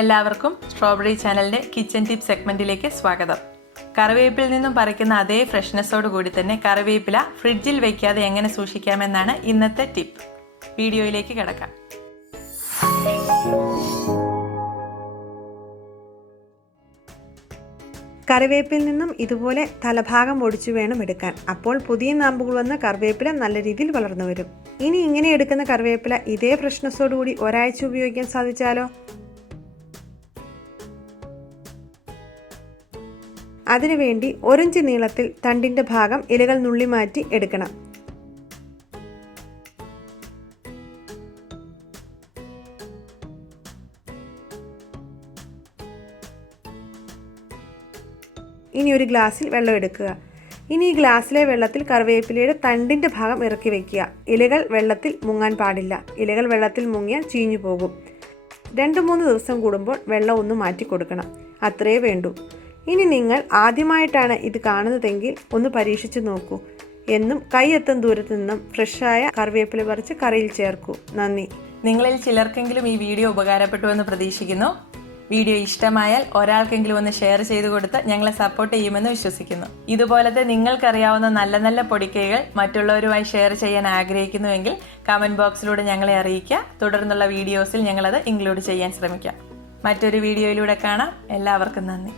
എല്ലാവർക്കും സ്ട്രോബെറി ചാനലിൻ്റെ kitchen tip സെഗ്മെൻറ്റിലേക്ക് സ്വാഗതം. കറിവേപ്പിൽ നിന്നും പറിക്കുന്ന അതേ ഫ്രഷ്നെസ്സോട് കൂടി തന്നെ കറിവേപ്പില ഫ്രിഡ്ജിൽ വയ്ക്കാതെ എങ്ങനെ സൂക്ഷിക്കാമെന്നാണ് ഇന്നത്തെ ടിപ്പ്. വീഡിയോയിലേക്ക് കിടക്കാം. കറിവേപ്പിൽ നിന്നും ഇതുപോലെ തലഭാഗം ഒടിച്ചു വേണം എടുക്കാൻ. അപ്പോൾ പുതിയ നാമ്പുകൾ വന്ന കറിവേപ്പില നല്ല രീതിയിൽ വളർന്നു വരും. ഇനി ഇങ്ങനെ എടുക്കുന്ന കറിവേപ്പില ഇതേ ഫ്രഷ്നെസ്സോടുകൂടി ഒരാഴ്ച ഉപയോഗിക്കാൻ സാധിച്ചാലോ? അതിനുവേണ്ടി 1 ഇഞ്ച് നീളത്തിൽ തണ്ടിൻ്റെ ഭാഗം ഇലകൾ നുള്ളി മാറ്റി എടുക്കണം. ഇനി ഒരു ഗ്ലാസ്സിൽ വെള്ളം എടുക്കുക. ഇനി ഈ ഗ്ലാസ്സിലെ വെള്ളത്തിൽ കറിവേപ്പിലയുടെ തണ്ടിൻ്റെ ഭാഗം ഇറക്കി വയ്ക്കുക. ഇലകൾ വെള്ളത്തിൽ മുങ്ങാൻ പാടില്ല. ഇലകൾ വെള്ളത്തിൽ മുങ്ങിയാൽ ചീഞ്ഞു പോകും. 2-3 ദിവസം കൂടുമ്പോൾ വെള്ളം ഒന്ന് മാറ്റി കൊടുക്കണം. അത്രയേ വേണ്ടൂ. ഇനി നിങ്ങൾ ആദ്യമായിട്ടാണ് ഇത് കാണുന്നതെങ്കിൽ ഒന്ന് പരീക്ഷിച്ച് നോക്കൂ. എന്നും കൈയെത്തും ദൂരത്തു നിന്നും ഫ്രഷായ കറിവേപ്പില പറിച്ച് കറിയിൽ ചേർക്കൂ. നന്ദി. നിങ്ങളിൽ ചിലർക്കെങ്കിലും ഈ വീഡിയോ ഉപകാരപ്പെട്ടു എന്ന് പ്രതീക്ഷിക്കുന്നു. വീഡിയോ ഇഷ്ടമായാൽ ഒരാൾക്കെങ്കിലും ഒന്ന് ഷെയർ ചെയ്ത് കൊടുത്ത് ഞങ്ങളെ സപ്പോർട്ട് ചെയ്യുമെന്ന് വിശ്വസിക്കുന്നു. ഇതുപോലത്തെ നിങ്ങൾക്കറിയാവുന്ന നല്ല നല്ല പൊടിക്കൈകൾ മറ്റുള്ളവരുമായി ഷെയർ ചെയ്യാൻ ആഗ്രഹിക്കുന്നുവെങ്കിൽ കമൻറ്റ് ബോക്സിലൂടെ ഞങ്ങളെ അറിയിക്കുക. തുടർന്നുള്ള വീഡിയോസിൽ ഞങ്ങളത് ഇൻക്ലൂഡ് ചെയ്യാൻ ശ്രമിക്കാം. മറ്റൊരു വീഡിയോയിലൂടെ കാണാം. എല്ലാവർക്കും നന്ദി.